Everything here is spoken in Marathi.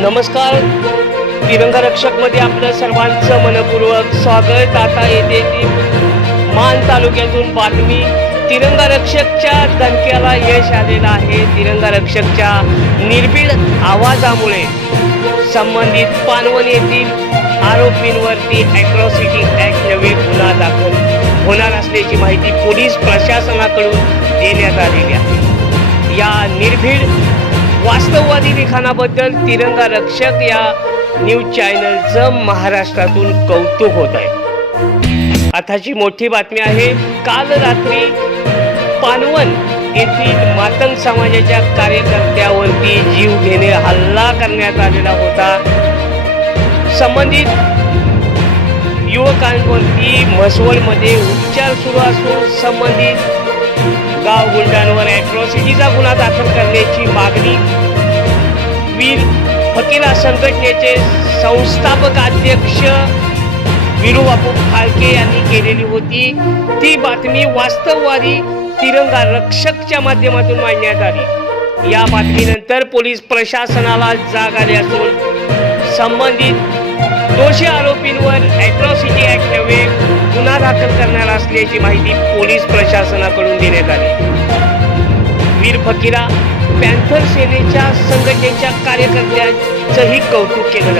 नमस्कार. तिरंगारक्षकमध्ये आपलं सर्वांचं मनपूर्वक स्वागत. आता येते ती मान तालुक्यातून बातमी. तिरंगा रक्षकच्या दणक्याला यश आलेलं आहे. तिरंगा रक्षकच्या निर्भीड आवाजामुळे संबंधित पानवण येथील आरोपींवरती ॲक्रॉसिटी ॲक्ट नवे गुन्हा दाखल होणार असल्याची माहिती पोलीस प्रशासनाकडून देण्यात आलेली आहे. या निर्भीड वास्तववादी लिखाणाबद्दल तिरंगा रक्षक या न्यूज चॅनलचं महाराष्ट्रातून कौतुक होत आहे. आताची मोठी बातमी आहे काल रात्री पानवन येथील मातंग समाजाच्या कार्यकर्त्यावरती जीव घेणे हल्ला करण्यात आलेला होता. संबंधित युवकांवरती म्हसवडमध्ये उपचार सुरू असून संबंधित गाव गुंडांवर अॅट्रॉसिटीचा गुन्हा दाखल करण्याची मागणी वीर फकीरा संघटनेचे संस्थापक अध्यक्ष विरुबापू फाळके यांनी केलेली होती. ती बातमी वास्तववादी तिरंगा रक्षकच्या माध्यमातून मांडण्यात आली. या बातमीनंतर पोलीस प्रशासनाला जाग आली असून संबंधित दोषी आरोपींवर ॲट्रॉसिटी ऍक्ट नव्हे गुन्हा दाखल करणार असल्याची माहिती पोलीस प्रशासनाकडून देण्यात आली. वीर फकीरा पॅन्थर सेनेच्या संघटनेच्या कार्यकर्त्यांचंही कौतुक केलं जातं.